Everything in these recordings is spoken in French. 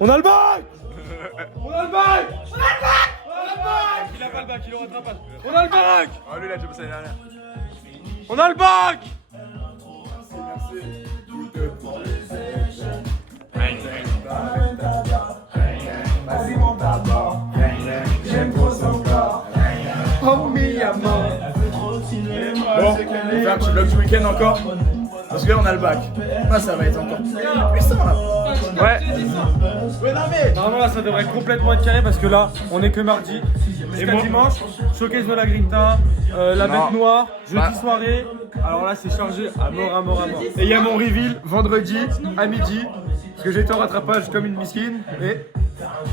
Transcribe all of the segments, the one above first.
On a le bac. On a le bac. On a le bac. On a le bac. Il a pas le bac, il aura rattrapage. On a le bac. Oh, lui, il a déjà passé l'année dernière. On a le bac. Oh, mi amor. Bon, on fait un petit vlog du week-end encore. Parce que là, on a le bac. Là, ça va être encore puissant là. Ouais. Ouais, non, mais. Normalement là ça devrait complètement être carré parce que là on est que mardi. Jusqu'à dimanche, showcase de la Grinta, la bête noire, jeudi soirée. Alors là c'est chargé à mort, à mort, à mort. Et il y a mon reveal vendredi à midi. Parce que j'ai été en rattrapage comme une miskine. Et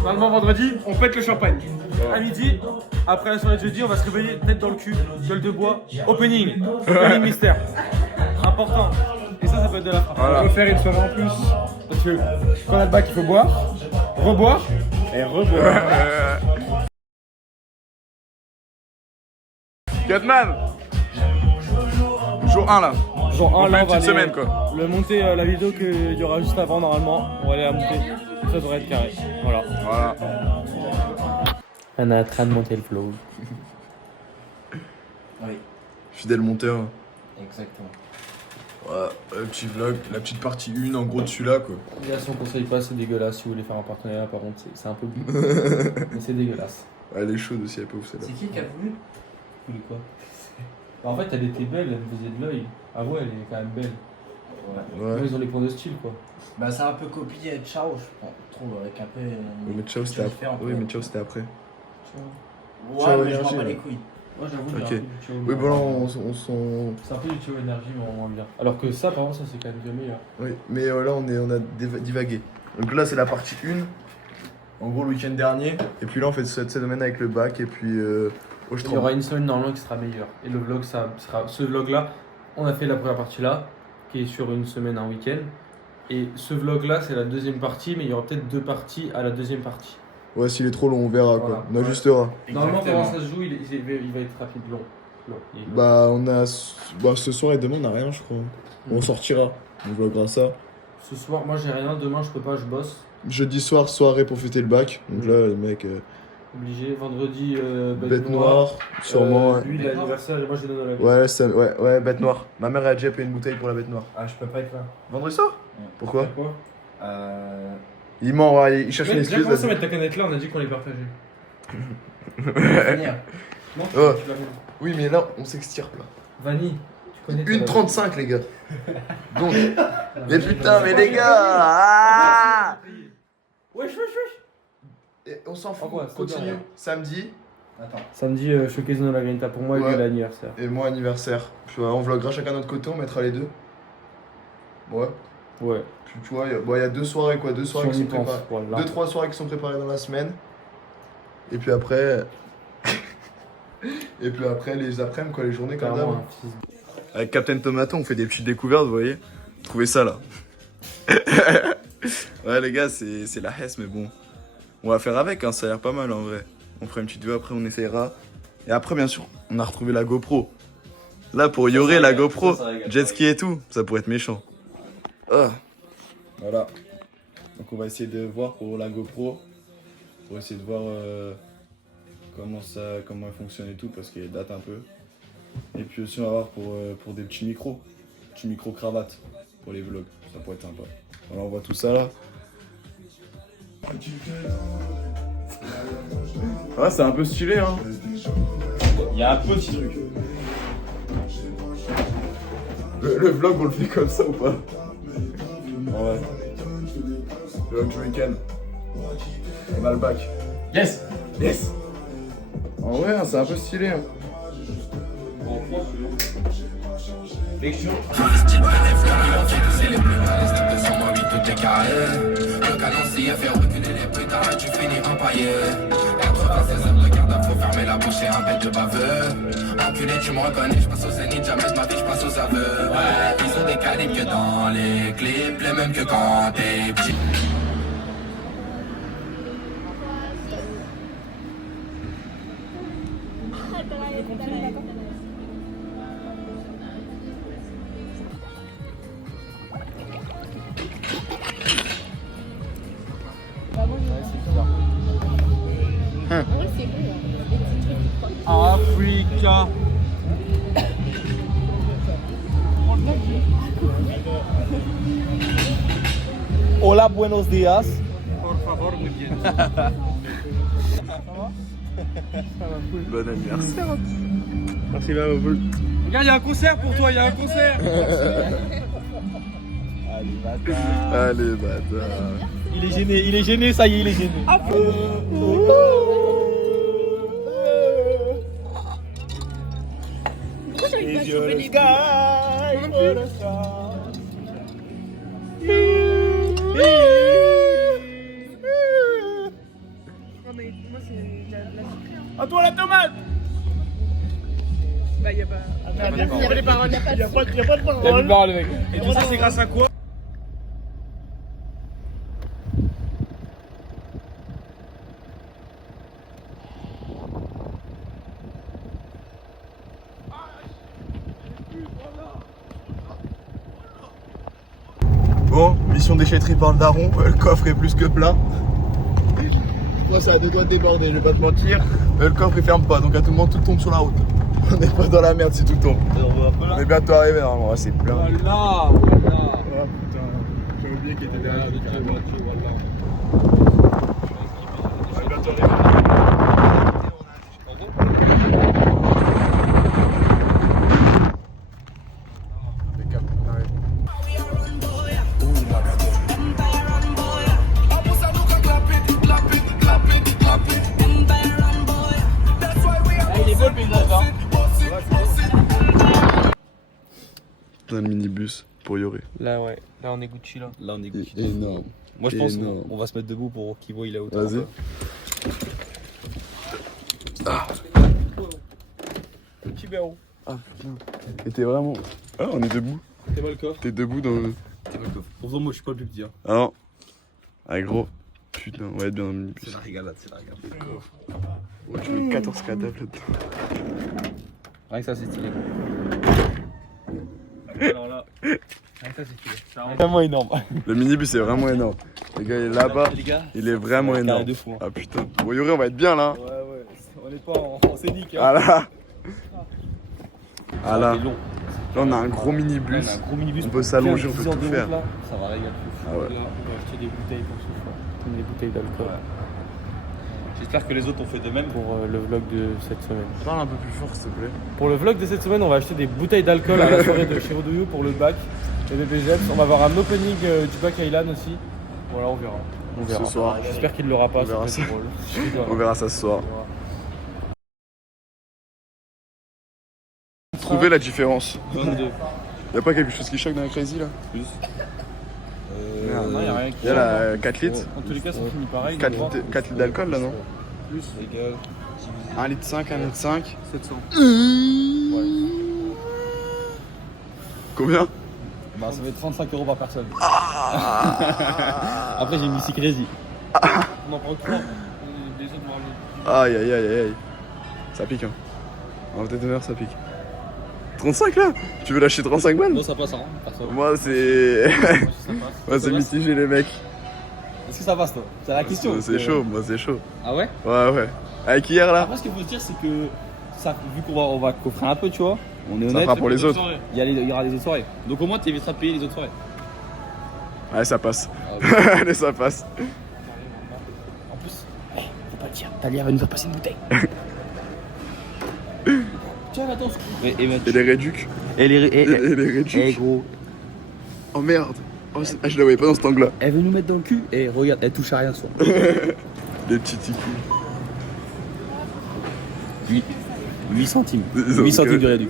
normalement vendredi on pète le champagne. À midi, après la soirée de jeudi, on va se réveiller tête dans le cul, gueule de bois, opening, opening mystère. Important. Et ça peut être de la frappe. Voilà. On peut faire une soirée en plus. Parce que quand on a le bac, il faut boire, reboire et reboire. Catman. Jour 1 là. Genre On un fait là, une on va petite aller, semaine quoi. Le monter, la vidéo qu'il y aura juste avant normalement, on va aller la monter. Ça devrait être carré. Voilà. Voilà. On est en train de monter le flow. Oui, Fidèle monteur. exactement. Voilà, le petit vlog, la petite partie 1 en gros de celui-là quoi. Là, si on conseille pas, c'est dégueulasse. Si vous voulez faire un partenariat, par contre, c'est un peu bleu. Mais c'est dégueulasse. Ouais, elle est chaude aussi, elle est pas ouf celle-là. C'est qui a voulu? Vous voulez quoi? Bah, en fait, elle était belle, elle me faisait de l'œil. Ah ouais, elle est quand même belle. Ouais. Ouais. Ils ont les points de style quoi. Bah, c'est un peu copié Ciao, je trouve, avec un peu. Oui, mais ciao c'était après. Oui, mais ciao c'était après. Ouais, Ciao, mais je m'en énergie, bats ouais. les couilles. Moi j'avoue, Ok. j'ai un peu du Chao. Oui, bon là on s'en. C'est un peu du Chao énergie, mais en moins bien. Alors que ça, par contre, ça c'est quand même bien meilleur. Oui, mais là on a divagué. Donc là c'est la partie 1. En gros le week-end dernier. Et puis là on fait cette semaine avec le bac et puis au Il y aura une semaine normalement qui sera meilleure. Et le vlog, ça sera. Ce vlog là, on a fait la première partie là, qui est sur une semaine, un week-end. Et ce vlog là, c'est la deuxième partie, mais il y aura peut-être deux parties à la deuxième partie. Ouais, s'il est trop long on verra Voilà. quoi. On ajustera. Normalement, comment ça se joue, il va être rapide, long. Bah on a. Bah ce soir et demain on a rien je crois. On sortira. On vloggera ça. Ce soir, moi j'ai rien, demain je peux pas, je bosse. Jeudi soir, soirée pour fêter le bac. Donc là les mecs. Obligé. Vendredi, Bête noire, sûrement. Lui, il a l'anniversaire et moi je lui donne la Ouais, bête noire. Ma mère a déjà payé une bouteille pour la bête noire. Ah, je peux pas être là. Vendredi soir Ouais. Pourquoi Quoi? Il ment, ouais, il cherche une Déjà excuse. commencé à mettre ta canette là, on a dit qu'on les partageait. Venir. Non, Oh. tu l'as mis. Oui, mais là, on s'extirpe là. Vanille, tu connais ta- 1,35 les gars. Donc, mais putain, mais les gars ah Wesh. Et on s'en fout, Ah ouais, c'est continue. bien, ouais. Samedi, Attends. Samedi, showcase de la Grinta pour moi et Ouais. lui l'anniversaire. et moi anniversaire. Puis on vloggera chacun de notre côté, on mettra les deux. Ouais. Ouais. Puis tu vois, il y a deux soirées quoi, deux soirées Si qui on sont y pense, préparées. voilà. 2-3 soirées qui sont préparées dans la semaine. Et puis après. Et puis après, les après-midi, quoi, les journées comme d'hab. Clairement, un fils. Avec Captain Tomato, on fait des petites découvertes, vous voyez. Trouvez ça là. Ouais, les gars, c'est la hesse, mais bon. On va faire avec, hein, ça a l'air pas mal en vrai. On fera une petite vidéo, après on essayera. Et après, bien sûr, on a retrouvé la GoPro. Là, pour Yoré, la GoPro, jet ski et tout, ça pourrait être méchant. Ah. Voilà. Donc, on va essayer de voir pour la GoPro. Pour essayer de voir comment elle fonctionne et tout, parce qu'elle date un peu. Et puis aussi, on va voir pour des petits micros. Petits micro-cravates pour les vlogs. Ça pourrait être sympa. Voilà, on voit tout ça là. Ouais, c'est un peu stylé, hein. Il y a un petit truc. Le vlog, on le fait comme ça ou pas? Ouais. Le vlog du week-end. On a le bac. Yes. Yes. En vrai, hein, c'est un peu stylé. Hein. Style Benef, le fait pousser les plus bas, step 208 tout est carré. Le canon s'y a fait reculer les pétards et tu finis empaillé. 96 heures de garde, faut fermer la bouche et un bête de baveux. Enculé, tu me reconnais, je passe au zénith, jamais de ma vie, je passe aux aveux. Ouais, ils ont des calibres que dans les clips, les mêmes que quand t'es petit. Africa. Hola, buenos días. Por favor, muy bien. Bon anniversaire. Merci, Regarde, il y a un concert pour toi, il y a un concert. Allez, bâtard. Il est gêné, ça y est, il est gêné. À toi la tomate. Bah y'a pas. Il y a pas les paroles. pas de parole, mec. Et tout ça, c'est grâce à quoi? Bon, mission déchetterie par le daron, le coffre est plus que plein. Moi ça a deux doigts de déborder, je vais pas te mentir. Le coffre il ferme pas, donc à tout moment tout tombe sur la route. On n'est pas dans la merde si tout tombe. On est bientôt arrivé normalement, ouais, c'est plein. Voilà, voilà. Oh putain, j'ai oublié qu'il était derrière. On est bientôt arrivé. Impeccable, on arrive. Un minibus pour Yoré. Là, ouais. Là, on est Gucci, là. Là, on est Gucci. Énorme. Moi, je pense Énorme. qu'on va se mettre debout pour qu'il voie la hauteur. Vas-y. Petit béron. Ah putain. Et t'es vraiment. Ah, on est debout. T'es mal le coffre. T'es debout dans le. Pourtant, moi, je suis pas le plus petit. Hein. Ah non. Ah gros. Putain, on va être bien dans le minibus. C'est la régalade, c'est la régalade. Ouais, tu mets 14 cadavres là-dedans. Rien que ça, c'est stylé. Alors là. Rien que ça, c'est stylé. C'est vraiment énorme. Le minibus est vraiment énorme. Les gars, il est là-bas. Les gars, Il est vraiment énorme. de fou. Hein. Ah putain. Bon, Yoré, on va être bien là. Ouais, ouais. On n'est pas en scénique. Hein. Ah là. Ah là. C'est long. Là, on a un gros minibus. On a un gros minibus. On peut s'allonger, on 15 peut heures tout de faire. route, là, ça va régaler. Ah ouais. Là, on va acheter des bouteilles pour ce soir. Comme des bouteilles d'alcool. J'espère que les autres ont fait de même. Pour le vlog de cette semaine. Parle un peu plus fort s'il te plaît. Pour le vlog de cette semaine, on va acheter des bouteilles d'alcool à la soirée de chez Rodouillou pour le bac et bébé Jeps. On va avoir un opening du bac Island aussi. Voilà, on verra. On verra. Ce soir. J'espère qu'il ne l'aura pas. On verra ça peut être drôle. Je rigole. On verra ça ce soir. On verra. Trouvez la différence. 22. Y'a pas quelque chose qui choque dans la Crazy là? Plus. Non, y a rien qui. Y'a la 4 litres. En tous les cas, ça finit pareil. 4 litres d'alcool là non? Plus. Égal. 1 litre 5, 1 litre 5. 700. Combien? Bah, ça va être 35 € par personne. Après, j'ai mis 6 crazy. On en prend 3. Les autres vont ramener. Aïe aïe aïe aïe. Ça pique hein. En tête d'honneur ça pique. 35 là? Tu veux lâcher 35 balles? Non, ça passe, hein, perso. Moi c'est. Ça passe. Moi c'est mitigé les mecs. Est-ce que ça passe, toi? C'est la question. C'est chaud, moi c'est chaud. Ah ouais? Ouais ouais. Avec hier là, Après, ce qu'il faut se dire, c'est que ça, vu qu'on va coffrer un peu, tu vois, on est ça honnête. fera pour les autres. Il y aura des autres soirées. Donc au moins, tu éviteras de payer les autres soirées. Ouais ça passe. Ah ouais. Allez ça passe. En plus, faut pas le dire. Talia va nous faire passer une bouteille. Tiens, attends. Et les réducs. Et les Et les réducs. gros, Oh merde. Oh, ah, je la voyais pas dans cet angle là. elle veut nous mettre dans le cul et regarde, elle touche à rien, soit. Les petits ticous. 8 centimes. Ils ont 8 centimes que- du réduc.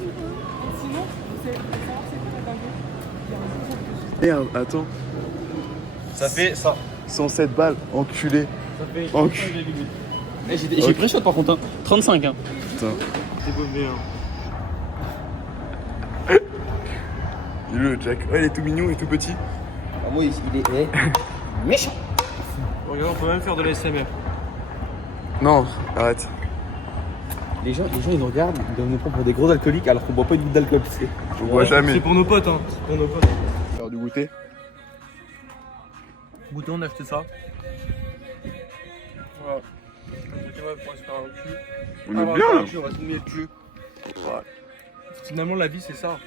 Merde, attends. Ça fait ça. 107 balles, enculé. Ça fait. Enculé. J'ai pris shot par contre, hein. 35, hein. Putain. T'es paumé, hein. Il est le Jack. Ouais, il est tout mignon et tout petit. Ah, moi, il est méchant. Regarde, on peut même faire de l'ASMR. Non, arrête. Les gens, ils nous regardent, ils nous prennent pour des gros alcooliques alors qu'on boit pas une goutte d'alcool, tu sais. Je bois jamais. C'est pour nos potes, hein. C'est pour nos potes. Faire du goûter. Goûter, on a acheté ça. Voilà. Ouais, pour se faire un cul. On est bien là. On va se mouiller le cul. Finalement, la vie, c'est ça.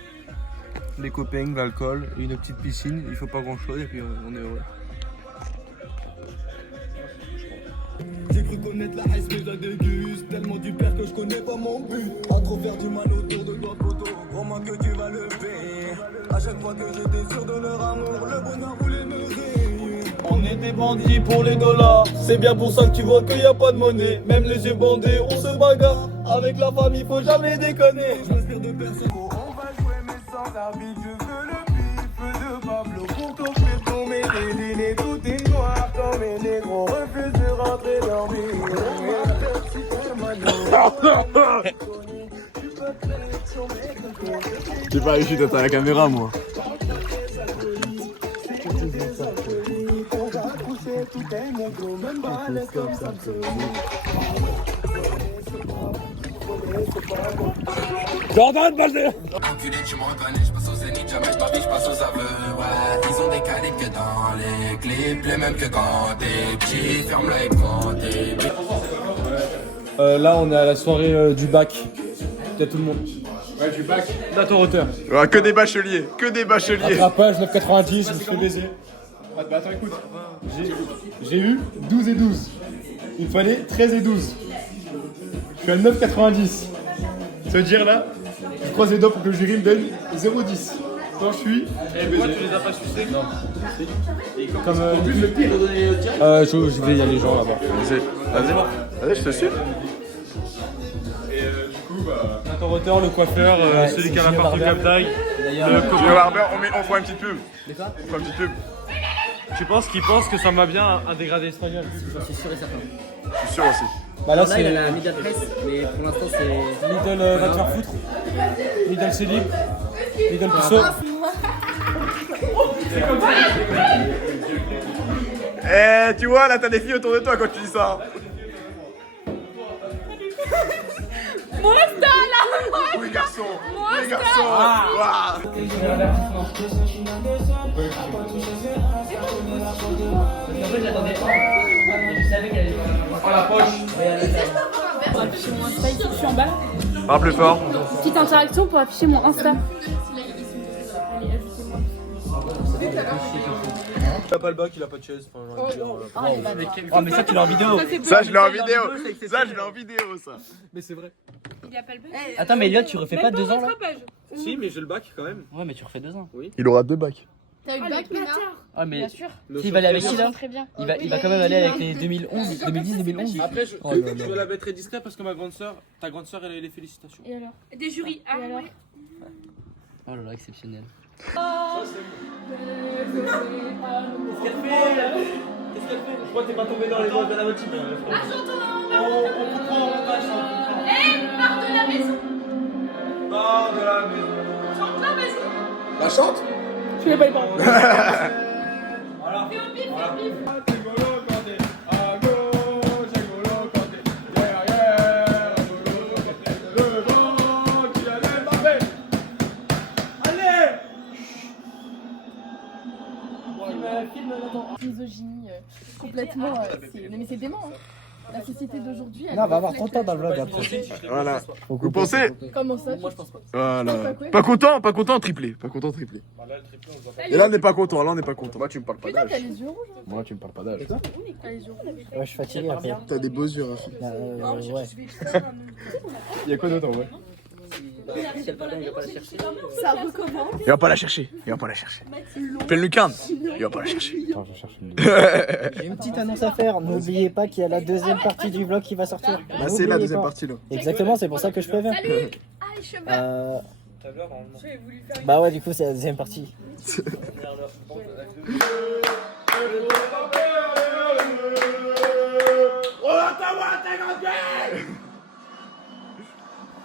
Les copains, l'alcool, une petite piscine, il faut pas grand chose et puis on est heureux. J'ai cru connaître la haine mais je la déguste. Tellement du père que je connais pas mon but. À trop faire du mal autour de toi photo. Crois-moi que tu vas le payer. À chaque fois que j'étais sûr de leur amour, le bonheur voulait me réunir. On est des bandits pour les dollars. C'est bien pour ça que tu vois qu'il y a pas de monnaie. Même les yeux bandés, on se bagarre. Avec la famille, faut jamais déconner. Je m'inspire de personne. On va jouer mais sans arbitre. Je veux le bif de Pablo pour t'offrir ton médéliné. Tout est noir comme les négros refusent de rentrer dormir. J'ai pas réussi d'être à la caméra, moi. Jordan, Balder! Enculé, tu me reconnais, je passe au zénith, jamais je m'affiche, je passe aux aveux. Ouais, ils ont des décalé que dans les clips, les mêmes que quand t'es petit, ferme-le quand t'es petit. Là, on est à la soirée du bac. Il y a tout le monde. Ouais, du bac. D'accord, hauteur. Ouais, que des bacheliers, que des bacheliers. Attrapage 9,90, je me suis fait baiser. Bah attends, écoute. J'ai eu 12 et 12. Il fallait 13 et 12. Je suis à 9,90. Ça veut dire là, je croise les doigts pour que le jury me donne 0,10. Quand je suis. Pourquoi tu les as pas sucés? Non. Comme le pire. Je vais y aller, genre là-bas. Vas-y, je te suis. L'interrogateur, le coiffeur, celui qui a la part de Cap d'Aille. Le barber, on fera une petite pub. On fera une petite pub. Tu penses qu'il pense que ça m'a bien un dégradé espagnol? J'en suis sûr et certain. Je suis sûr aussi. Bah là, Là, il a la média presse, mais pour l'instant, c'est. Lidl va te faire foutre. Lidl c'est libre. Lidl Pisso. Eh, tu vois, là, t'as des filles autour de toi quand tu dis ça. Moi, ça là! Oui, garçon. Oui, garçon. Waouh. En fait, j'attendais pas. Je savais qu'elle allait. Oh la poche. Pour afficher mon Insta ici, je suis en bas. Parle plus fort. Petite interaction pour afficher mon Insta. Allez, ajoutez-moi. Il a pas le bac, il a pas de chaise. Enfin, j'ai envie de dire, Oh, mais ça, tu l'as en vidéo. Ça, je l'ai en vidéo. Ça, je l'ai en vidéo, ça. Mais c'est vrai. Il y a pas le bac. Attends, mais Elliot, tu refais pas 2 ans là? Si, mais j'ai le bac quand même. Ouais, mais tu refais 2 ans. Il aura 2 bacs. T'as eu le bac, Léna? Ah, mais. Bien sûr. S'il va aller avec qui là? Très bien. Il va quand même aller avec les 2011, 2010, 2011. Après, je Oh là là. dois la mettre très discret parce que ma grande soeur, ta grande soeur, elle a eu les félicitations. Et alors? Des jurys. Ah, Et alors? ouais. Oh là là, exceptionnel. Qu'est-ce qu'elle fait? Je crois que t'es pas tombé dans les doigts de la motive. Ah, j'entends. On comprend, on passe. Eh, pars de la maison. Part de la maison. Chante la maison. La chante. Je l'ai pas eu par Voilà. Fais au pif, fais au pif. Rigolo quand t'es à gauche, rigolo quand t'es derrière, rigolo quand t'es devant, qui a les barbés. Allez! Misogynie complètement. Non, mais c'est dément. Hein. La société d'aujourd'hui. Non, on va avoir 30 ans dans le vlog après. Voilà. Vous pensez? Comment ça? Moi, je pense pas. Voilà. Pas quoi? Pas content, triplé. Pas content, triplé. Et là, on n'est pas content. Là, on n'est pas content. Moi, tu me parles pas Putain, d'âge. t'as les yeux rouges. Hein. Moi, tu me parles pas d'âge. T'as les yeux rouges. Ouais, je suis fatigué après. T'as des beaux yeux, Rafi. Ouais. Il y a quoi d'autre en vrai? Si elle parle bien, il va pas la chercher. Ça recommence. Il va pas la chercher. Il va pas la chercher. Pleine lucarne. Il va pas la chercher. J'ai une petite annonce à faire. N'oubliez pas qu'il y a la deuxième partie du vlog qui va sortir. Bah, c'est la N'oubliez deuxième pas. partie là. Exactement, c'est pour ça que je préviens. Salut. Ah, les cheveux. J'avais voulu faire Bah ouais, du coup, c'est la deuxième partie.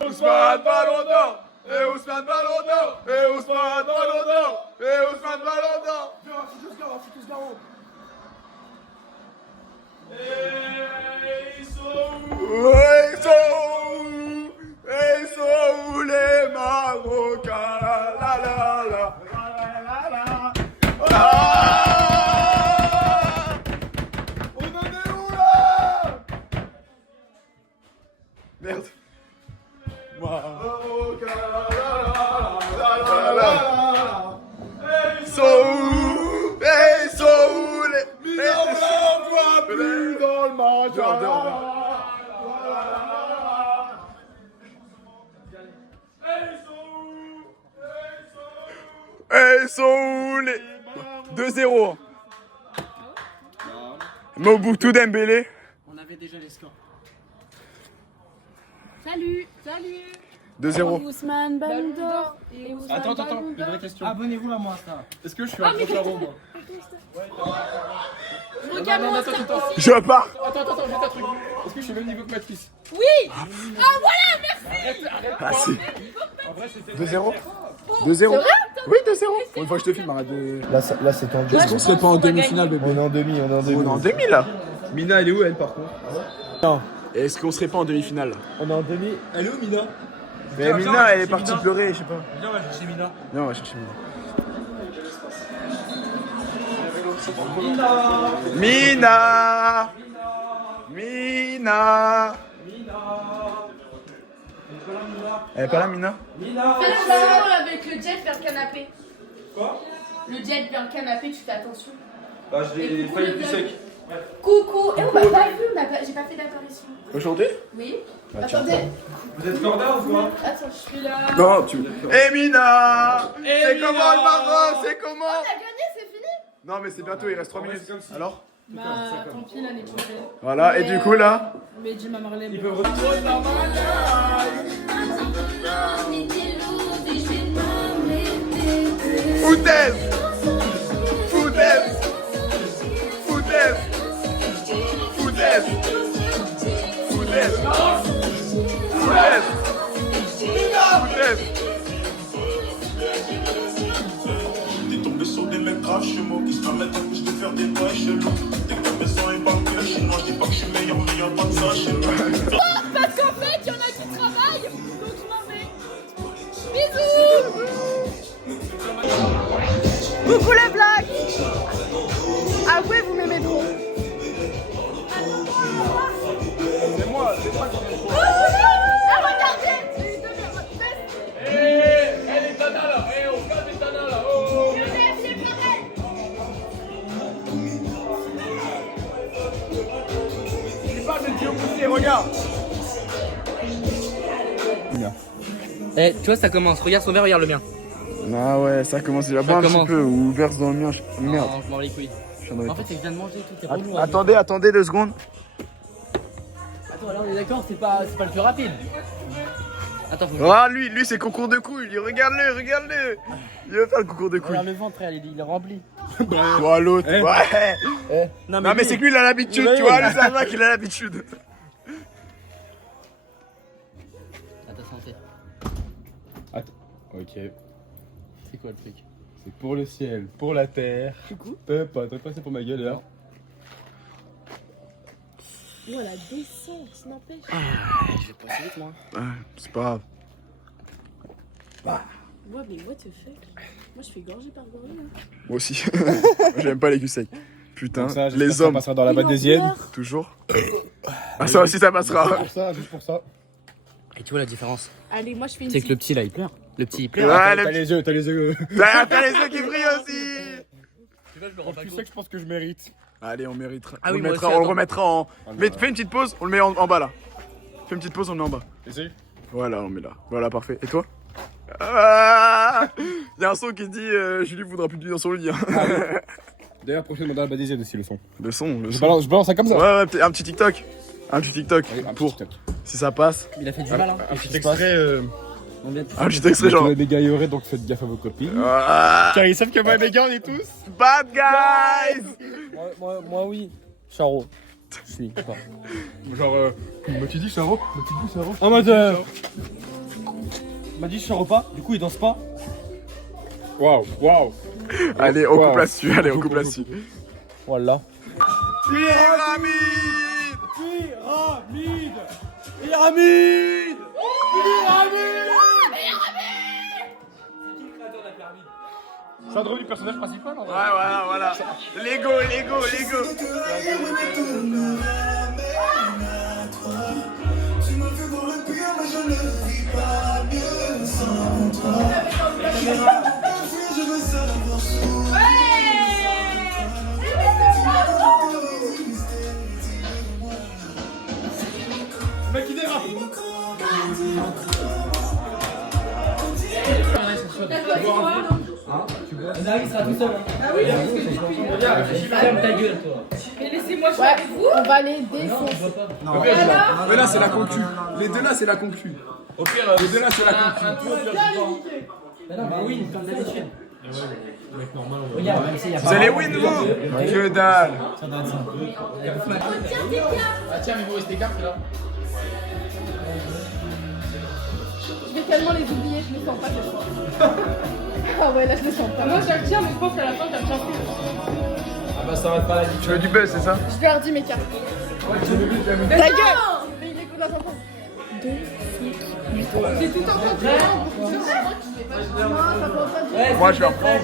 Ousmane Ballon d'Or. Et Ousmane Ballon d'Or. Et Ousmane Ballon d'Or. Et Ousmane Ballon d'Or. Et ils sont où? Et ils sont où les Marocains? La la la la. Ah! On en est où là? bienvenue dans le match. Ils sont où les 2-0. Mobutu Dembélé. On avait déjà les scores. Salut. Salut. 2-0. Ousmane Ballon d'Or. Et Ousmane Attends, Ballon une d'Or. vraie question. Abonnez-vous à moi, ça. Est-ce que je suis un contre-aro, moi? Je regarde mon Insta aussi. Je pars. Attends, j'ai un truc. Est-ce que je suis le même niveau que Mathis? Oui. Ah voilà, merci. Ah, si. En vrai, c'était 2-0. 2-0. Oui, 2-0. Une fois je te filme, arrête de. Là, c'est tendu. Est-ce qu'on serait pas en demi-finale, bébé? On est en demi, on est en demi. On est en demi là. Mina, elle est où, elle, par contre? Est-ce qu'on serait pas en demi-finale? On est en demi. Elle est où, Mina? Mais Mina, elle est partie pleurer, je sais pas. Viens, on va chercher Mina. Viens, on va chercher Mina. Mina. Mina. Elle est pas là, Mina? Fais attention avec le jet vers le canapé. Quoi? Le jet vers le canapé, tu fais attention. Bah, je l'ai failli plus sec. Coucou. Et on m'a pas vu, j'ai pas fait d'apparition. On peut chanter? Oui. Attendez. Vous êtes corda ou quoi? Attends, je suis là. Non, tu. Eh Mina! C'est comment le Maroc? C'est comment? T'as gagné, c'est fini. Non, mais c'est bientôt, il reste 3 minutes. Alors? Bah, tant pis l'année prochaine. Voilà, et du coup là? Mais Jim Marley. Ils peuvent Foutaise! Foutaise! Foutaise! Foutaise! Foutaise! Foutaise! Foutaise! T'es tombé sur des mecs graves chez moi qui se permettent en plus de faire des bails chelous. Dès que ta maison est banquée chez moi, je dis pas que je suis meilleur, mais y'a pas de ça chez moi. Parce qu'en fait, il y en a qui travaillent, donc je m'en vais. Bisous. Coucou les blagues. Avouez, vous m'aimez trop. C'est moi qui viens. Ah, regardez. Elle est tana là. On calme les tanas là. Oh. Il parle de Dieu poussé, regarde! Eh, tu vois, ça commence. Regarde son verre, regarde le mien. Ah ouais, ça commence déjà pas un petit commence. peu, ou verse dans le mien. Merde. Non, je m'en bats les couilles. Je suis en train de- En fait, c'est que je viens de manger tout. T'es pas nous. Attendez 2 secondes. Attends, là, on est d'accord, c'est pas le plus rapide. Attends, faut que Ah, lui c'est concours de couilles. Regarde-le. Il veut faire le concours de couilles. Regarde le ventre, il est rempli. Toi, l'autre. Ouais. Non, mais c'est que lui, il a l'habitude, tu vois. Lui, ça va qu'il a l'habitude. À ta santé. Ok. C'est quoi le truc? C'est pour le ciel, pour la terre. Coucou. T'as passé pour ma gueule là. Oh, la descente, n'empêche. Je vais passer vite, moi. Ouais, c'est pas grave. Ouais, mais what the fuck? Moi, je fais gorgée par gorgée. Moi aussi. Moi, j'aime pas les culs secs. Putain, Ça, j'espère que les ça hommes, passera dans la Badésienne. toujours. Ah, ça aussi, ça passera. Juste pour ça. Et tu vois la différence? Allez, moi, je fais une C'est que le petit là, il pleure. Le petit, il pleure. Ouais, T'as les yeux. T'as les yeux qui brillent aussi. Tu vois, je me rends pas Tu compte. sais que je pense que je mérite. Allez, on méritera. Ah on, oui, le moi mettra, aussi, on le attends. remettra en. Fais une petite pause, on le met en bas là. Fais une petite pause, on le met en bas. Essaye. Voilà, on le met là. Voilà, parfait. Et toi? Ah, y a un son qui dit Julie voudra plus de vie dans son lit. Hein. D'ailleurs, prochainement dans la Badésienne aussi le son. Le son. Je balance ça comme ça. Ouais, un petit TikTok. Un petit TikTok. Allez, un pour. petit TikTok. Si ça passe. Il a fait du mal, hein. Un petit extrait. Un petit extrait genre. Vous dégaillerez donc faites gaffe à vos copines. Ah, Car ils savent que moi et mes gars on est tous. bad guys. Moi, oui. Charo. Je suis pas. Genre, tu dis Charo? En mode. Il m'a dit je sors pas, du coup il danse pas. Waouh. Allez, on coupe là-dessus. Allez, on coupe là-dessus. Voilà. Pyramide. C'est un drôle du personnage principal en vrai. Ouais, voilà. Lego. Tu m'as fait voir le pire, mais je ne vis pas mieux sans toi. Je veux savoir il sera tout seul. Ah oui, c'est ce que j'ai pu. Ferme ta gueule, toi. Mais laissez-moi jouer avec vous. On va les défoncer. Mais là, c'est la concu. Les deux là, c'est la concu. Au pire, les deux là, c'est la concu. Bah non, bah oui, comme d'habitude. Regarde, même s'il y a pas. Vous allez win vous? Que dalle. Ah tiens, mais vous restez cartes là. Je vais tellement les oublier, je les sens pas cette fois. Ah ouais, là je les sens pas. Moi je le tiens, mais je pense qu'à la fin, t'as bien fait. Ah bah ça va pas la vie. Tu veux du buzz, c'est ça? Je leur dis mes cartes. Ta gueule. Mais il écoute la chanson. J'ai tout entendu. Moi je vais en prendre.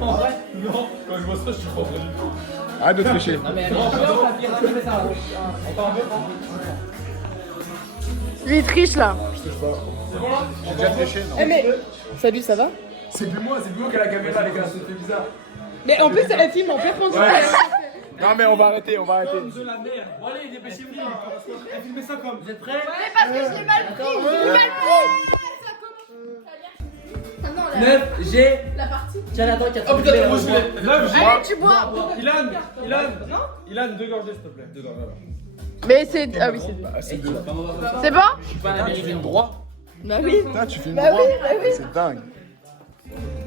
Non, quand je vois ça, je suis pas prêt du tout. Arrête de tricher. Non, mais non, tu fais ça. Lui il triche là. J'ai déjà triché, non? Eh mais. Salut, ça va? C'est plus moi qui a la caméra, les gars, c'était bizarre. Mais en plus, elle filme en perpendiculaire. Non mais on va arrêter. De la merde. Bon, allez, dépêchez-vous. Filmez ça comme. Vous êtes prêts? Mais parce que je l'ai mal pris. Je l'ai mal pris. Ça commence. Non, 9, G. la partie. Tiens, attends, 4. Oh putain, t'as reçu les. Allez, tu bois. Ilan, 2 gorgées, s'il te plaît. 2 gorgées, alors. Mais c'est. Ah oui, c'est. C'est bon? Je suis pas un américain. Droit. Bah oui. Putain, tu filmes Bah droit. oui, bah oui. C'est dingue.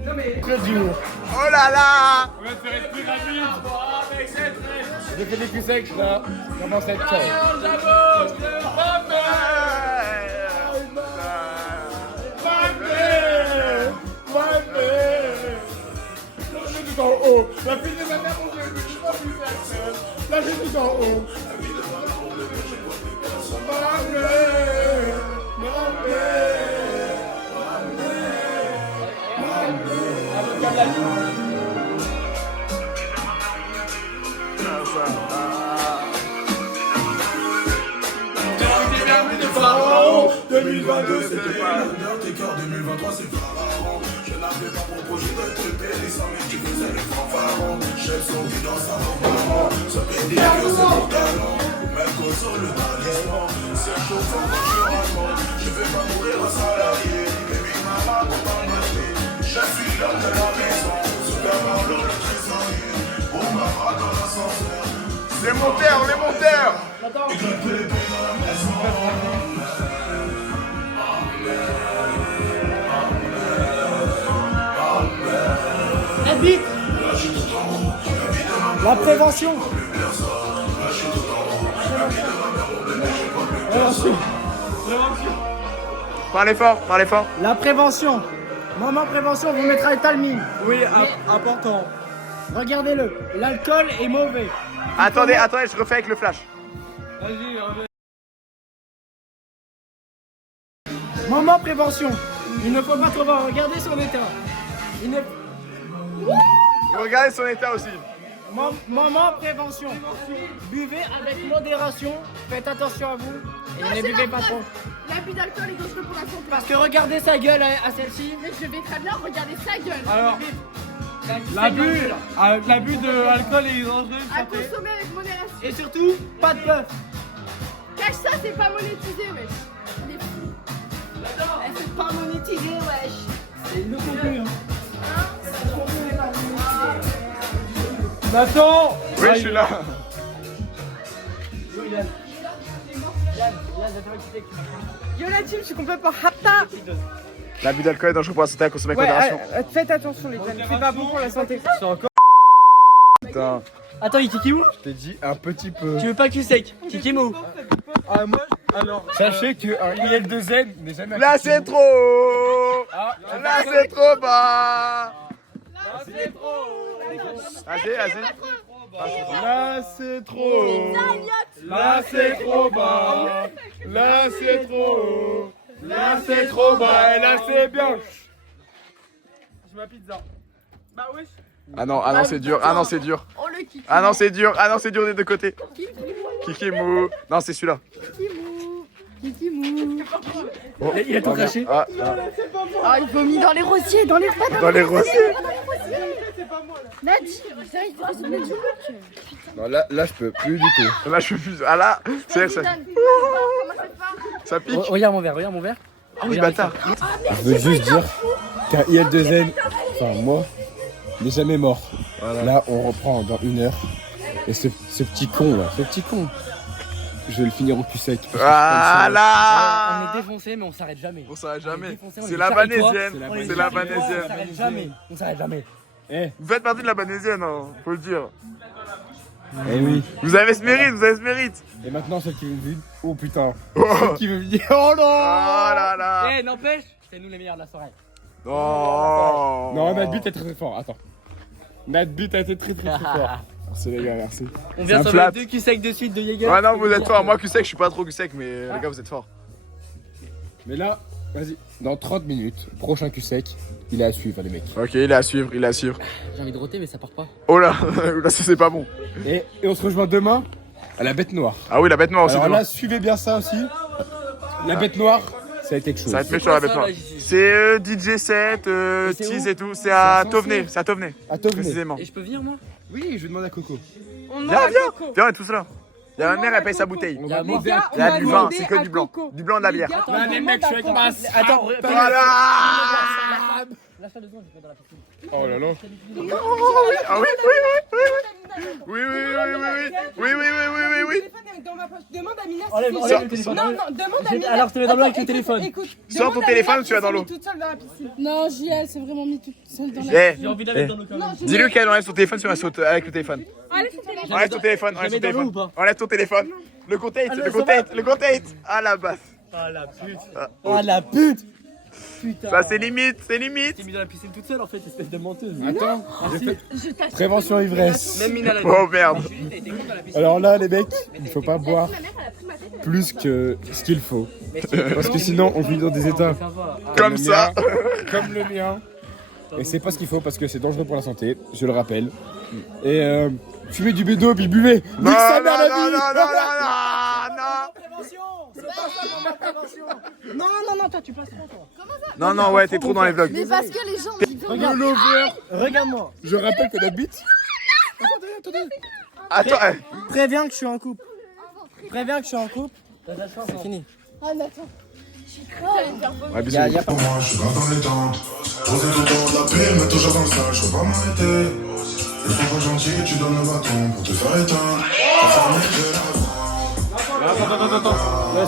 Non, mais. Oh là là. On va te faire esprit rapide. J'ai fait des culs secs là. Comment ça être chaud? En haut. La fille de ma mère, on veut plus, je suis pas plus personne. Là, je suis en haut. Pharaon 2022 c'était Undertaker, 2023 c'est Pharaon. Je n'avais pas pour projet de te payer sans mais tu faisais les fanfarons. Chef son vie dans sa maman. Se peut dire que c'est mon talent. Même qu'au sol le talisman. C'est chaud sans naturellement. Je vais pas mourir au salarié. Baby maman pour t'engager. Je suis l'homme de la maison. Super Mario le trésorier. Pour ma bras dans l'ascenseur. Les monteurs, les monteurs. Et que les pays dans la maison. La prévention. Parlez fort, parlez fort. La prévention. Moment prévention, vous mettra le timing. Oui, important. Regardez-le. L'alcool est mauvais. Attendez, je refais avec le flash. Vas-y, reviens. Moment prévention. Il ne faut pas trop voir. Regardez son état. Il ne... Regardez son état aussi. Moment prévention. Buvez avec modération. Faites attention à vous. Et ne buvez pas trop. L'abus d'alcool est dangereux pour la santé. Parce que regardez sa gueule à celle-ci. Mais je vais très bien regarder sa gueule. Alors, l'abus de alcool est dangereux. À consommer avec modération. Et surtout, pas de puff. Cache ça, c'est pas monétisé, wesh. Il est fou. C'est pas monétisé, wesh. C'est le contenu. Hein. Nathan. Oui, je suis là. Yo la team, je suis complètement rapta. L'abus d'alcool est dangereux pour la santé à consommer avec modération. Faites attention les gars, c'est pas bon pour la santé. C'est encore. Putain, Attends, il kiki où? je t'ai dit un petit peu. Tu veux pas cul sec? Kiki où? Ah, moi, alors. Sachez qu'un IL2Z n'est jamais. Là c'est trop. Là c'est trop bas. C'est trop. Vas-y, vas-y. Là, c'est trop. Là, c'est trop bas. Là, c'est trop haut. Là, c'est trop bas. Et là, c'est bien. J'ai ma pizza. Bah, wesh. Ah non, c'est dur. Ah non, c'est dur. Oh le kiki. Ah non, c'est dur. Ah non, c'est dur des deux côtés. Kiki mou. Non, c'est celui-là. Kiki mou. Oh, Il a tout craché. Ah, Ah, il vomit dans les rosiers, dans les dans les rosiers. Nadie, il faut se mettre du look. Non, là, je peux plus du tout. Là, je suis plus. Ah là, c'est ça. Ça pique. Regarde mon verre, regarde mon verre. Ah oui, bâtard. Je veux juste dire qu'un IL2N, enfin moi, n'est jamais mort. Voilà. Là, on reprend dans 1 heure. Et ce petit con là, je vais le finir au cul sec. Voilà. On est défoncé, mais on s'arrête jamais. On s'arrête jamais. Défoncé, on C'est est la fiers de toi. banésienne. On est C'est la fiers de toi, banésienne. On s'arrête jamais. On s'arrête jamais. Vous faites partie de la banésienne, hein, faut le dire. Eh oui. Vous avez ce mérite, vous avez ce mérite. Et maintenant, celle qui veut me dire, oh putain. Oh, Celle qui veut me dire, oh non. là là. Eh, n'empêche, c'est nous les meilleurs de la soirée. Non. Non, notre but est très fort, attends. Notre but a été très fort. Merci les gars, merci. On vient Ça sur flatte. les 2 culs secs de suite de Jaeger. Ouais, non, vous êtes forts. Moi, cul sec, je suis pas trop cul sec, mais les gars, vous êtes forts. Mais là, vas-y, dans 30 minutes, prochain cul sec, il est à suivre les mecs. Ok, il est à suivre, il est à suivre. J'ai envie de roter, mais ça part pas. Oh là, là, ça c'est pas bon. Et on se rejoint demain à la bête noire. Ah oui, la bête noire aussi Alors demain. là, suivez bien ça aussi. La bête noire, ça va être quelque chose. Ça va être méchant la bête noire. C'est DJ set, c'est tease où? et tout. C'est à C'est à Tovney, Saint-Cyr. c'est à Tovney. À Tovney. Précisément. Et je peux venir moi? Oui, je vais demander à Coco. On Viens, viens, viens, on est tous là. Il y a ma mère, elle paye sa bouteille. On Y a va moi. demander à Il y a du vin, c'est que du blanc. Du blanc de la bière. Là, les mecs, je suis avec ma Attends, Voilà. lâche-la 2 secondes, je vais dans la piscine. Oh là là. Ah oui, oui, oui, oui. Oui, oui, oui, oui, oui, oui, oui, oui, oui. Dans ma poche. Demande à Mina Enlève, si enlève c'est- le téléphone. Non, non, demande à Mina. Alors, je te mets dans l'eau avec le Écoute, téléphone. Écoute, Sors ton demande à téléphone, Mina tu vas si dans s'est l'eau. mis toute seule dans la piscine. Non, JL s'est vraiment mis toute seule dans la... Eh, J'ai envie d'aller dans le Non, je dis-lui qu'elle enlève son téléphone si on la saute avec le téléphone. Allez, ton téléphone. Enlève ton téléphone, enlève Je ton mets dans l'eau ou téléphone. pas? Enlève ton téléphone. Le contate, Ah, le le contate, le contate. Ah la base. Ah la pute. Ah, Oh la pute. Putain. Bah c'est limite, c'est limite. T'es mis dans la piscine toute seule en fait, espèce de menteuse. Attends, j'ai fait Je t'assure. prévention ivresse. Même Mina l'a dit. Oh merde. Julie, t'as été con dans la piscine. Alors là, les mecs, il faut pas boire Ma mère, elle a pris ma tête. plus que ce qu'il faut. Mais c'est- Parce que sinon, on finit dans des états Ça va. Ah, Comme le ça. mien, comme le mien. Et c'est pas ce qu'il faut parce que c'est dangereux pour la santé, je le rappelle. Et fumez du bédo puis buvez. Non, Nique sa non, mère la non, vie. non, non, non, non. Non, non, non, toi tu passes trop toi. Non, non, ouais, t'es trop dans les vlogs. Mais parce que les gens ils veulent- Regarde, Regarde-moi. je rappelle que la bite. Attends, eh. Préviens que je suis en couple. Préviens que je suis en couple. C'est fini. Ah, mais attends. Ouais, bisous. Y a pas... Moi, je suis grave dans les tentes. Posé tout le temps de la paix, mais toujours dans le sale, je peux pas m'arrêter. Ils sont pas gentils, tu donnes le bâton pour te faire éteindre. Enfermé de la Attends. Le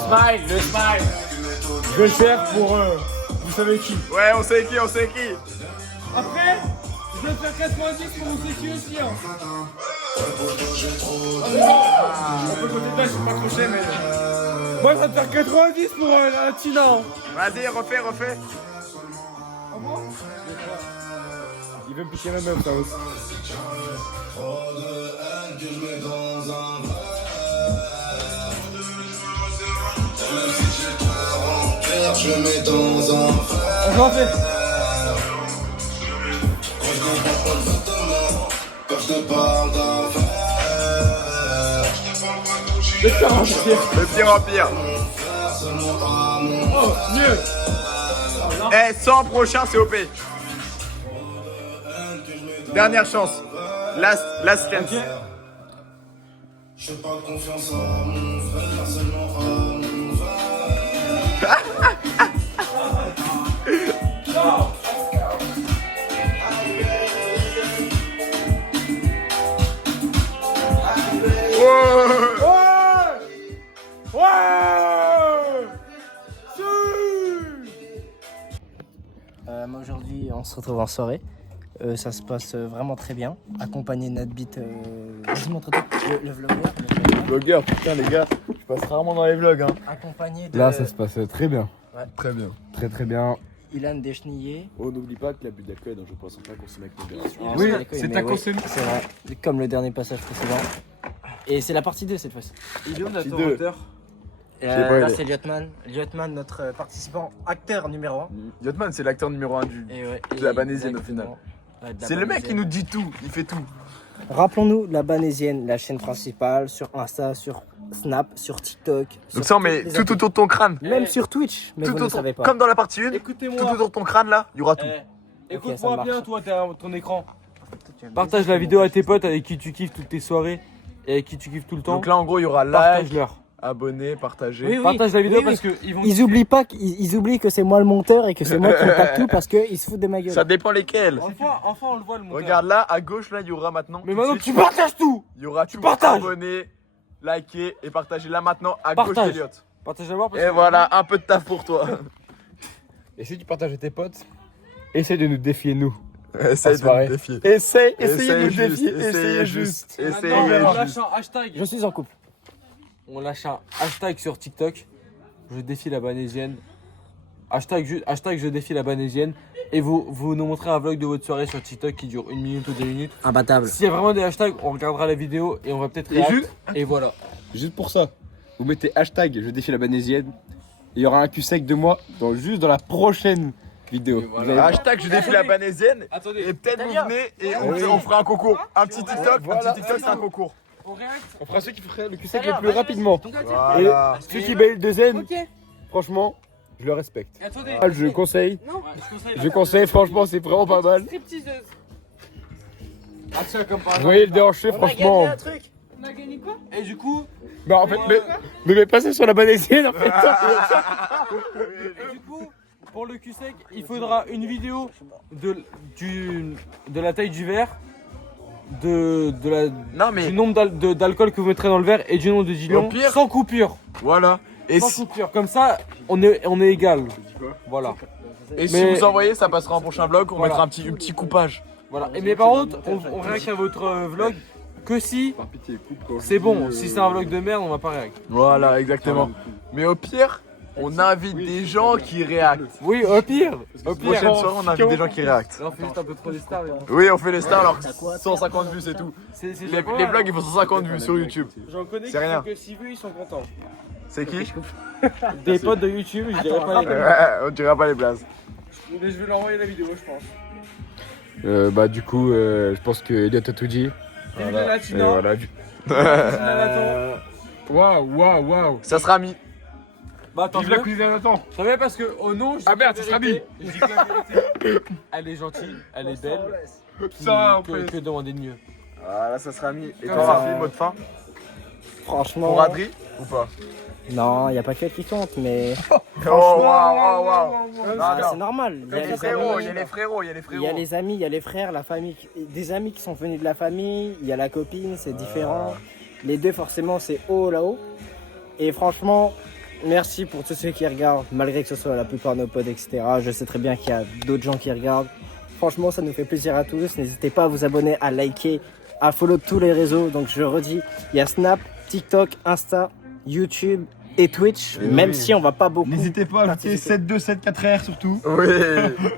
smile. Je vais le faire pour vous savez qui. Ouais, on sait qui, on sait qui. Après, je vais faire 90 pour vous savez qui aussi. Hein. Un peu côté de là, je suis pas trop cher, mais. Moi, ça va te faire 90 pour la Tina. Vas-y, refais. Il veut me piquer ma meuf, ça aussi. Je le mets dans un On s'en fait. quand je te parle d'un Le pire en pire. Oh, mieux. Eh, 100 prochains, c'est OP. Dernière chance. Last chance. Je fais pas confiance à mon frère, seulement à mon frère. Moi aujourd'hui on se retrouve en soirée. Ça se passe vraiment très bien. Accompagné de notre beat. Vas-y montre-toi le vlogueur. Vlogueur, putain les gars, je passe rarement dans les vlogs. Hein. Accompagné de Là, ça se passe très bien. Très bien. Très très bien. Ilan Deschnillé. On n'oublie pas que l'abus d'alcool est un jeu poisson pas consommé avec modération. Oui, Mais c'est à consommer. C'est vrai. Comme le dernier passage précédent. Et c'est la partie 2 cette fois-ci. Il est où notre Petit deux. auteur? pas, Là il est- c'est Liotman. Liotman, notre participant, acteur numéro 1. Yotman, c'est l'acteur numéro 1 du. Et ouais, De la Banésienne, au final. C'est le mec qui nous dit tout, il fait tout. Rappelons-nous, la Banésienne, la chaîne principale, sur Insta, sur Snap, sur TikTok. Donc ça, on met tout autour de ton crâne. Même sur Twitch, mais Tout vous ne autour, savez pas. comme dans la partie 1, tout Écoutez-moi. autour de ton crâne là, il y aura tout. Écoute-moi ça marche. bien, toi, t'as ton écran. Partage la vidéo à tes potes avec qui tu kiffes toutes tes soirées et avec qui tu kiffes tout le temps. Donc là, en gros, il y aura live, Partage-leur. abonnez, partagez. Oui, oui. Partage la vidéo Oui, oui. parce que ils vont. Ils oublient pas qu'ils oublient que c'est moi le monteur et que c'est moi qui me tape tout parce qu'ils se foutent de ma gueule. Ça dépend lesquels. Enfin, on le voit le monteur. Regarde là, à gauche, là, il y aura maintenant. Mais tout de maintenant, suite, tu partages tout. il y aura tout. partages. Abonnez, likez et partagez là maintenant à Partage. gauche d'Eliott. Partage d'abord parce Et que. voilà, un peu de taf pour toi. Et si tu partages à tes potes, essaye de nous défier, nous. Essaye de soirée. nous défier. Essayez de Essayez nous juste, défier, essayez essayez juste. juste. Essayez Maintenant, on juste. lâche un hashtag. Je suis en couple. On lâche un hashtag sur TikTok. Je défie la banésienne. Hashtag je défie la banésienne. Et vous nous montrez un vlog de votre soirée sur TikTok qui dure 1 minute ou 2 minutes. Imbattable. S'il y a vraiment des hashtags, on regardera la vidéo et on va peut-être réagir. Et voilà. Juste pour ça, vous mettez hashtag je défie la banésienne. Il y aura un cul sec de moi juste dans la prochaine vidéo. Et voilà. Vous allez voir. Hashtag je défie la banésienne. Attendez, Et peut-être vous venez et Oui. on fera un concours. Un petit TikTok, Voilà. un petit TikTok, c'est un concours. on réacte. On fera ceux qui feraient le cul sec le plus rapidement. Voilà. Et ceux qui baillent le zen, Ok. franchement, je le respecte. Et attendez. Ah, je conseille, Ouais, je conseille, franchement, c'est vraiment pas mal. Stripteaseuse. Action comme par Vous hasard. voyez le déhanché, franchement. On a gagné quoi? Et du coup, Bah, en fait, mais passez sur la banésienne, en fait. et du coup, pour le cul sec, il faudra une vidéo de la taille du verre, Non mais du nombre d'alcool que vous mettrez dans le verre et du nombre de diluants Au pire- sans coupure. voilà. Et Sans si, coupure. Comme ça, on est égal. Voilà. et si Mais- vous envoyez, ça passera en prochain vlog. On Voilà. mettra un petit coupage. Voilà. Et mais par contre, on réagit à votre vlog que si c'est bon. Si c'est un vlog de merde, on va pas réagir. Voilà, exactement. Mais au pire, on invite des gens qui réactent. Oui, au pire. Au pire. Prochaine soirée, on invite des gens qui réactent. Là, on fait juste un peu trop les stars. Oui, on fait les stars alors 150 vues, c'est tout. C'est Les vlogs, ils font 150 vues sur YouTube. J'en connais C'est rien. que 6 vues, ils sont contents. C'est qui Des potes de YouTube, je dirais pas les noms. On dira pas les blagues. Mais je vais leur envoyer la vidéo, je pense. Bah, du coup, je pense que Elliot a tout dit. Vive la Et Latina. voilà. Waouh. Ça sera mis. Bah attends, Vive la cuisine Nathan. je savais parce que au nom, je Ah dis merde, la ça sera vérité. Je dis que la vérité. Elle est gentille, elle est belle. Ça, en Que demander de mieux? Voilà, ça sera mis. Et Comme toi, ça. Rafi, mot de fin Franchement. Pour Adri ou pas Non, il n'y a pas que elle qui compte, mais. Oh, waouh. C'est normal. Il y a Les les frérots, amis, il y a les frérots, il y a les il y frérots. a les amis, il y a les frères, la famille, des amis qui sont venus de la famille, il y a la copine, c'est différent. Les deux, forcément, c'est haut là-haut. Et franchement, merci pour tous ceux qui regardent, malgré que ce soit la plupart de nos potes, etc. Je sais très bien qu'il y a d'autres gens qui regardent. Franchement, ça nous fait plaisir à tous. N'hésitez pas à vous abonner, à liker, à follow tous les réseaux. Donc, je redis, il y a Snap, TikTok, Insta, YouTube et Twitch, Et même oui. si on va pas beaucoup. N'hésitez pas à ajouter 7274R surtout. Oui.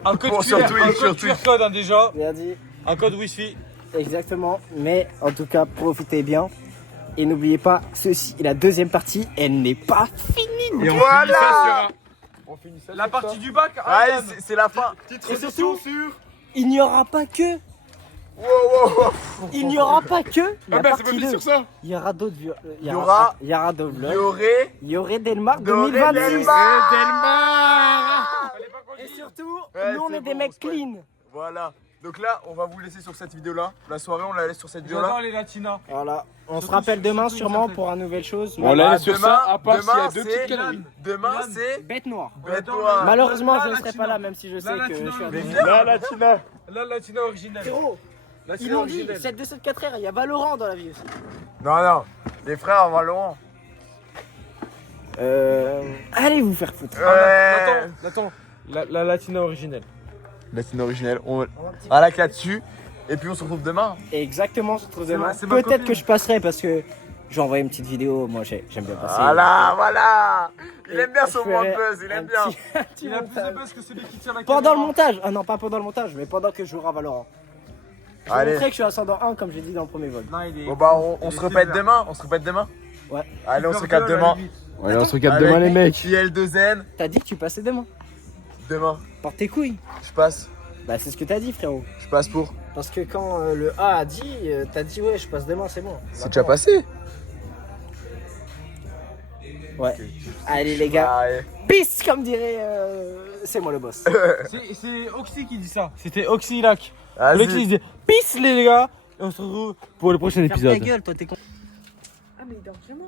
Un code Pour sur QR, Twitch, un sur code Twitch. QR code hein, déjà, Bien dit. un code Wi-Fi. Exactement, mais en tout cas, profitez bien. Et n'oubliez pas, ceci est la deuxième partie, elle n'est pas finie. Et on Voilà. finit ça La partie du bac, Allez, Adam. c'est la fin. Et surtout, il n'y aura pas que. Wow. Il n'y aura pas que la Ah bah, c'est pas partie mis 2. sur ça. Il y aura d'autres Il y aura- il y aura d'autres Il vlogs. y aurait. Il y aurait Delmar Doré 2026. Delmar. Et surtout, Ouais, nous on c'est est des bon, mecs on se clean. Voilà. Donc là, on va vous laisser sur cette vidéo-là. La soirée, on la laisse sur cette vidéo-là. J'adore les latinas. Voilà. On se rappelle demain sûrement pour une nouvelle chose. On la Ah, laisse sur ça, à part s'il y a demain, deux c'est- petites conneries. Demain, c'est. Bête noire. Bête noire. Malheureusement, je ne La serai Latina. pas là, même si je sais La que je Latina. suis à Mais Dijon. viens. La Latina. La Latina originelle. Frérot, Latina ils l'ont dit, originelle. 7274R, il y a Valorant dans la vie aussi. Non. Les frères, Valorant. Allez vous faire foutre. Ouais. Attends, la Latina originelle. Latina originelle. On like là-dessus. Et puis on se retrouve demain. Exactement, on se retrouve demain. c'est ma Peut-être copine. que je passerai parce que j'ai envoyé une petite vidéo. Moi, j'aime bien passer. Voilà. Il aime bien Je son ferai moment de buzz, il un aime bien. petit- un petit Il a plus montage. de buzz que celui qui tient la Pendant le caméra. montage. Ah non, pas pendant le montage, mais pendant que je jouerai à Valorant. Je vais Allez. montrer que je suis ascendant 1 comme j'ai dit dans le premier vol. Non, il est- Bon bah on il se est répète sévère. demain. On se répète demain. Ouais. Allez, on se Super recapte viol, à la demain. limite. Ouais, on se regarde Avec demain, les mecs. IL2N. T'as dit que tu passais demain. Demain. Porte tes couilles. Je passe. Bah c'est ce que t'as dit frérot. Je passe pour. Parce que quand le A a dit, t'as dit ouais je passe demain c'est bon. C'est déjà passé. Ouais. Allez les gars. Allez. Peace comme dirait c'est moi le boss. C'est Oxy qui dit ça. C'était Oxylac. Vas-y. Le qui disait peace les gars. Et on se retrouve pour le prochain Ferme ta épisode. gueule toi t'es con. Ah, mais il dort vraiment.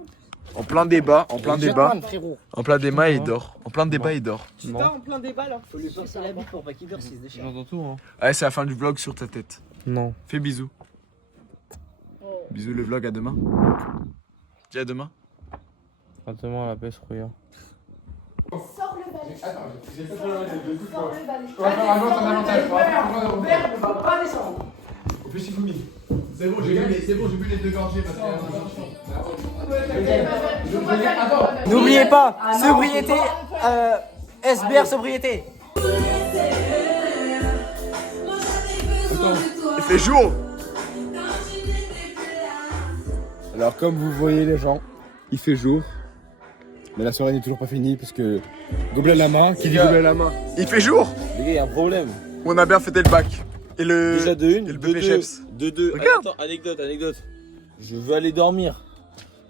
En plein débat, en plein débat. Jette-moi, frérot. En plein débat, il dort. En plein débat, il dort. Tu t'as en plein débat là. Faut lui passer la bite pour pas qu'il dort s'il se déchire. J'entends tout, hein. Ouais, c'est la fin du vlog sur ta tête. Non. Fais bisous. Bisous le vlog, à demain. Dis à demain. Attends, à la pêche, regarde. Sors le balai. Sors le balai. On va faire un autre avantage. Vert ne va pas descendre. Au petit Fumi. C'est bon, j'ai bu les 2 gorgées. N'oubliez pas, sobriété, SBR sobriété. Il fait jour. Alors, comme vous voyez les gens, il fait jour. Mais la soirée n'est toujours pas finie parce que gobelet à la main, qui dit gobelet à la main. Il fait jour. Les gars, il y a un problème. On a bien fêté le bac. Et le. Déjà de une, et le de bébé deux, Cheps. de deux. Regarde. Attends, anecdote. Je veux aller dormir.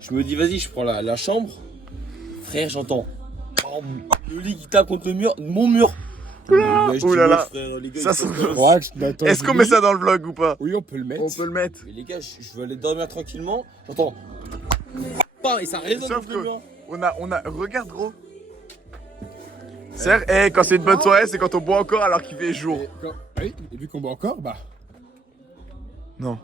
Je me dis, vas-y, je prends la chambre. Frère, j'entends. Bam, le lit qui tape contre le mur, mon mur. Ouh là là. Ça, c'est- Est-ce qu'on met ça dans le vlog ou pas? Oui, on peut le mettre. On peut le mettre. Mais les gars, je veux aller dormir tranquillement. J'entends. Bam, et ça résonne Sauf contre le que mur. on a. Regarde, gros. C'est quand c'est une bonne soirée, c'est quand on boit encore alors qu'il fait jour. Oui, et vu qu'on boit encore, bah. Non.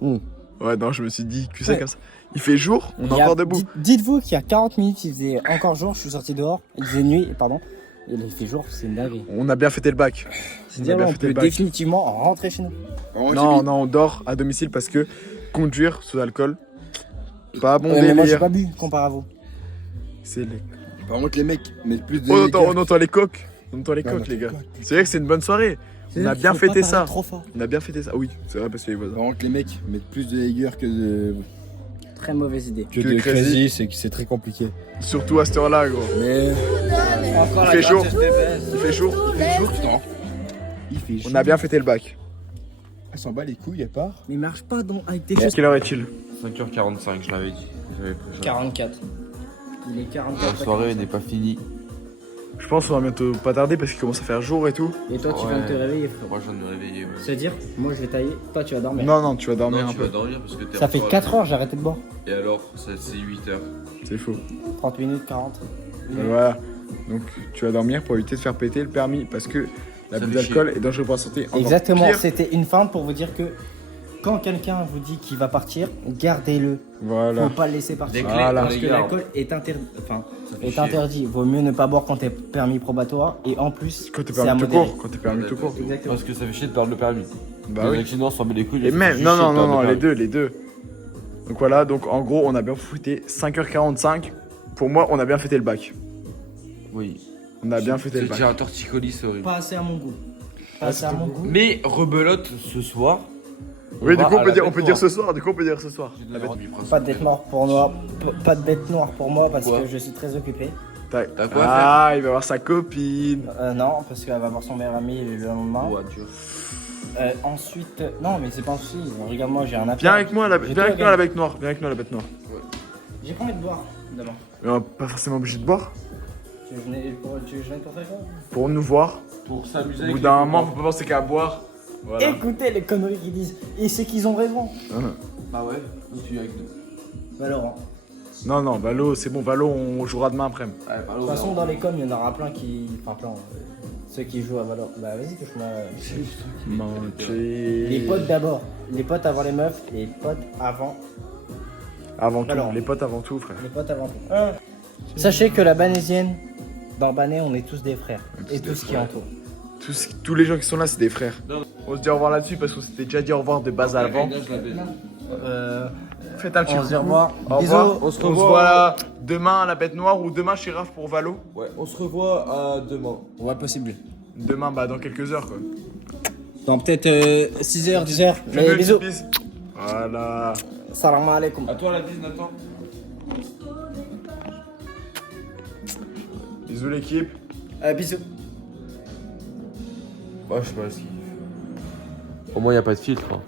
Mm. Ouais, non, je me suis dit que c'est comme ça. Il fait jour, on est Il y a- encore debout. Dites-vous qu'il y a 40 minutes, il faisait encore jour, je suis sorti dehors, il faisait nuit, pardon. Et là, il fait jour, c'est une dinguerie. On a bien fêté le bac. C'est-à-dire, bien on fêté peut le bac. définitivement rentrer chez nous. Non, on dort à domicile parce que conduire sous alcool, pas bon Mais moi, j'ai délire. pas bu, comparé à vous. C'est les. Par contre, les mecs mettent plus de. On entend les coques. On entend les Ouais, coques, on les entend gars. Ah, C'est vrai que c'est une bonne soirée. On a bien fêté ça. Trop fort. On a bien fêté ça. Oui, c'est vrai parce que les voisins. Par contre, les mecs mettent plus de Jaeger que de. Très mauvaise idée. Que Que de Crazy. Crazy, c'est très compliqué. Surtout à cette heure-là, gros. Mais. Encore Il fait chaud. Il fait chaud. Il fait jour, putain. Il fait chaud. On a bien fêté le bac. Elle s'en bat les couilles, à part. Mais marche pas donc avec tes À choses. quelle heure est-il? 5h45, je l'avais dit. J'avais pris ça. 44. Il est 44. La soirée n'est pas finie. Je pense qu'on va bientôt pas tarder parce qu'il commence à faire jour et tout. Et toi, tu viens de te réveiller, frère. Moi, je viens de me réveiller. Ouais. C'est-à-dire, moi, je vais tailler, toi, tu vas dormir. Non, tu vas dormir Non, un tu peu. vas dormir parce que t'es Ça en fait soirée. 4 heures, j'ai arrêté de boire. Et alors, c'est 8h. C'est faux. 30 minutes, 40. Voilà. Donc tu vas dormir pour éviter de faire péter le permis parce que l'abus fait d'alcool est dangereux pour la santé. Encore Exactement, pire. c'était une feinte pour vous dire que quand quelqu'un vous dit qu'il va partir, gardez-le. Voilà. Faut pas le laisser partir. Des clés, Voilà. Parce les que gars. l'alcool est interdit. Enfin, Ça fait est chier. interdit. Vaut mieux ne pas boire quand t'es permis probatoire. Et en plus, Quand t'es c'est à permis tout modérer. court. Quand t'es permis tout court. Exactement. Parce que ça fait chier de perdre le permis. Bah les oui. accidents s'en met les couilles. Et ça même, fait non, juste chier non, de non, perdre non, le les permis. deux, les deux. Donc voilà, donc en gros, on a bien fouetté 5h45. Pour moi, on a bien fêté le bac. Oui. On a bien fêté le bac. J'ai un torticolis, c'est horrible. Pas assez à mon goût. Pas assez à mon goût. Mais rebelote ce soir. Oui, du va coup, à on la peut dire bête ce noire. soir. Du coup, on peut dire ce soir. J'ai La donné bête. rendez-vous principal. Pas de bête noire pour moi. Pas de bête noire pour moi parce Pourquoi que je suis très occupé. Tac. T'as quoi à Ah, il va voir sa copine. Non, parce qu'elle va voir son meilleur ami le lendemain. Ouais, dur. Ensuite, non, mais c'est pas un souci. Regarde-moi, j'ai un appel. Viens avec moi, J'ai viens tout avec à nous à la gagner. bête noire. Viens avec nous à la bête noire. J'ai pas envie de boire d'abord. Mais on n'est pas forcément obligé de boire. Tu venais pour faire quoi? Pour nous voir. Pour s'amuser Au avec bout les d'un copains. moment, faut pas penser qu'à boire. Voilà. Écoutez les conneries qu'ils disent. Et c'est qu'ils ont raison. Ah ouais, donc tu es avec nous. Bah Laurent. Non, Valo, c'est bon, Valo, on jouera demain après. Ouais, De toute façon, dans les coms, il y en aura plein qui. Enfin, plein. Ceux qui jouent à Valor. Bah vas-y, touche-moi. Les potes d'abord. Les potes avant les meufs. Les potes avant. Avant tout, Alors. les potes avant tout, frère. Les potes avant tout. Sachez que la banésienne, dans Bané, on est tous des frères. Et tout ce qui entoure. Tous les gens qui sont là, c'est des frères. On se dit au revoir là-dessus parce qu'on s'était déjà dit au revoir de base avant. Faites un petit On se dit coucou. au revoir. Au Bisous. revoir. On se On se revoit. voit là demain à la bête noire ou demain chez Raph pour Valo. Ouais, on se revoit à demain. Ouais, possible. Demain, bah dans quelques heures quoi. Dans peut-être 6h, 10h. Fais-nous Mais une bisous. petite bise. Voilà. Salam alaikum. À toi la bise, Nathan. Bisous l'équipe. Bisous. Ouais, je sais pas ce qu'il. Au moins, y a pas de filtre. Hein.